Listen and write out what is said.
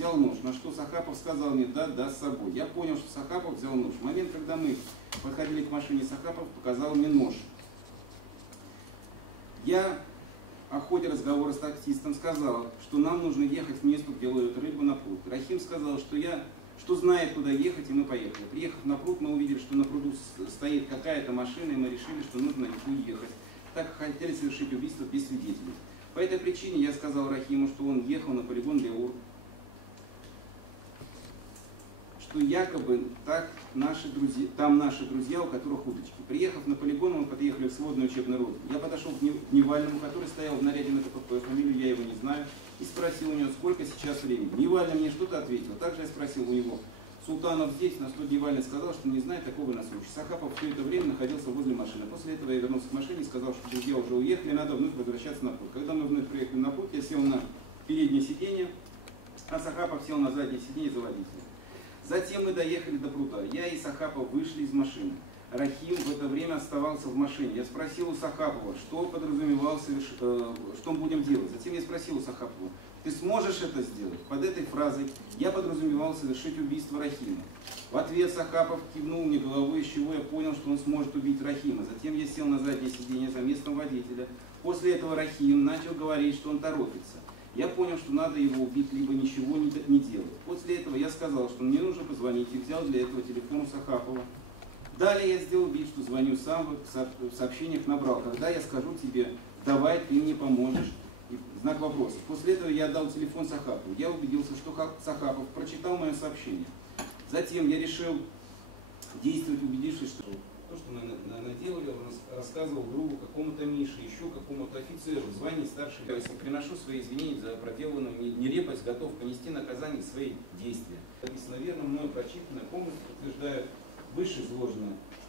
взял нож, на что Сахапов сказал мне: да, с собой. Я понял, что Сахапов взял нож. В момент, когда мы подходили к машине, Сахапов показал мне нож. Я о ходе разговора с таксистом сказал, что нам нужно ехать в место, где ловят рыбу, на пруд. Рахим сказал, что знает, куда ехать, и мы поехали. Приехав на пруд, мы увидели, что на пруду стоит какая-то машина, и мы решили, что нужно уехать, так как хотели совершить убийство без свидетелей. По этой причине я сказал Рахиму, что он ехал на полигон Леур, что якобы там наши друзья, у которых удочки. Приехав на полигон, мы подъехали в сводную учебную роту. Я подошел к Дневальному, который стоял в наряде на КПП, фамилию я его не знаю, и спросил у него, сколько сейчас времени. Дневальный мне что-то ответил. Также я спросил у него: Султанов здесь? На что Дневальный сказал, что не знает такого на случай. Сахапов все это время находился возле машины. После этого я вернулся к машине и сказал, что друзья уже уехали, надо вновь возвращаться на путь. Когда мы вновь приехали на путь, я сел на переднее сиденье, а Сахапов сел на заднее сиденье за водителем. Затем мы доехали до пруда. Я и Сахапов вышли из машины. Рахим в это время оставался в машине. Я спросил у Сахапова, что подразумевалось, что мы будем делать. Затем я спросил у Сахапова: ты сможешь это сделать? Под этой фразой я подразумевал совершить убийство Рахима. В ответ Сахапов кивнул мне головой, из чего я понял, что он сможет убить Рахима. Затем я сел на заднее сиденье за местом водителя. После этого Рахим начал говорить, что он торопится. Я понял, что надо его убить, либо ничего не делать. После этого я сказал, что мне нужно позвонить, и взял для этого телефон Сахапова. Далее я сделал вид, что звоню сам, в сообщениях набрал: когда я скажу тебе, давай, ты мне поможешь. И знак вопроса. После этого я отдал телефон Сахапову. Я убедился, что Сахапов прочитал мое сообщение. Затем я решил действовать, убедившись, что то, что мы наделали, он рассказывал другу, какому-то Мише, еще какому-то офицеру в звании старшего. Я приношу свои извинения за проделанную нелепость, готов понести наказание за свои действия. Написано верно, мною прочитанное, полностью подтверждает вышеизложенное.